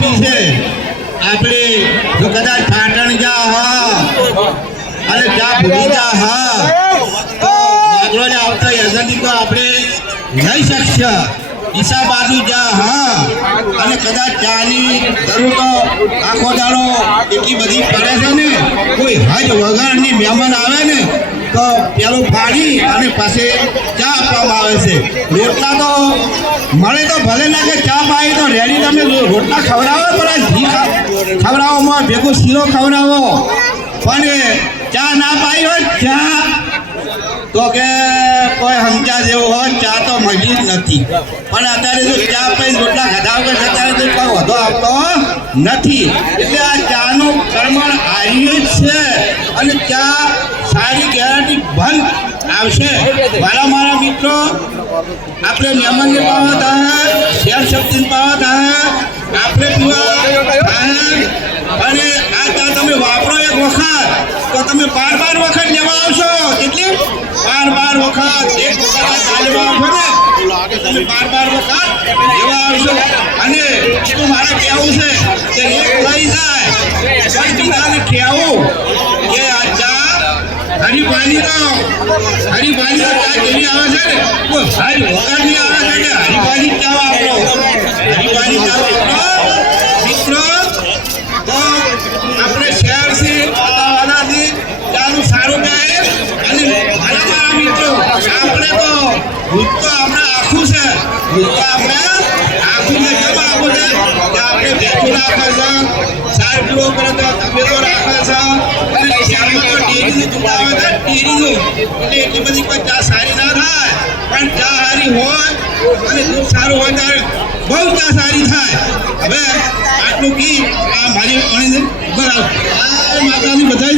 આપી છે. આપણે જો કદાચ પાટણ જા હા, અને ચા ભૂલી જા હા, તો વાગડોને આવતા યજ્ઞની તો આપણે નહીં શકશે. ઈશા બાજુ જા હા, અને કદાચ ચાની જરૂર તો આખો દાડો એટલી બધી પડે છે ને, કોઈ હજ વગરની મહેમાન આવે ને તો પેલું પાણી અને પાસે ચા આપવામાં આવે છે. રોટલા તો મળે તો ભલે ના કે ચા પાઈ તો રેડી તમે રોટલા ખવડાવો પણ ઘી ખા- ખવડાવવામાં ભેગું શીરો ખવડાવો. પણ ચા ના પાઈ હોય ચા, તો કે કોઈ સમજા જેવું હોય ચા તો મળી જ નથી. પણ અત્યારે તો ચા પી રોટલા ખાધા વગર અત્યારે તો કોઈ વધો આપતો નથી. એટલે આ ચાનું કર્મણ જ છે. અને ચા સારી ગેરંટી ભંગ આવશે. મારા મારા મિત્રો, આપણે મહેમાનને પાવા થાય શેર શક્તિને પાવા થાય, આપણે પીવા અને આ તમે વાપરો એક વખત, તો તમે બાર બાર વખત લેવા આવશો. કેટલી? બાર બાર વખત. એક વખત આ લેવા આવશો ને? તમે બાર બાર વખત લેવા આવશો. અને મારે કહેવું છે કે એક લઈ જાય પણ બીજાને કહેવું કે આ ચા હરિભાની તો હરિભાની તો ચા કેવી આવે છે ને કોઈ હરી વગરની આવે છે ને હરિભાની ચા વાપરો હરિભાની ચા વાપરો મિત્રો તો આપણે શહેરથી વાતાવરણથી ચાલુ સારું ગાય અને મારા મારા મિત્રો આપણે તો ભૂત તો આપણે આખું છે ભૂત તો આપણે આખું ને કેમ આખું છે કે આપણે ભેગું રાખે છે સાર પૂરો કરે તો તબેલો રાખે છે અને શહેરમાં તો ડેરીનું દૂધ આવે છે ડેરીનું એટલે એટલી બધી કોઈ ચા સારી ના થાય, પણ ચા સારી હોય અને દૂધ સારું હોય ત્યારે બહુ ચા સારી થાય. હવે આટલું કી, આ મારી અણી બરાબર. આ માતાની બધાય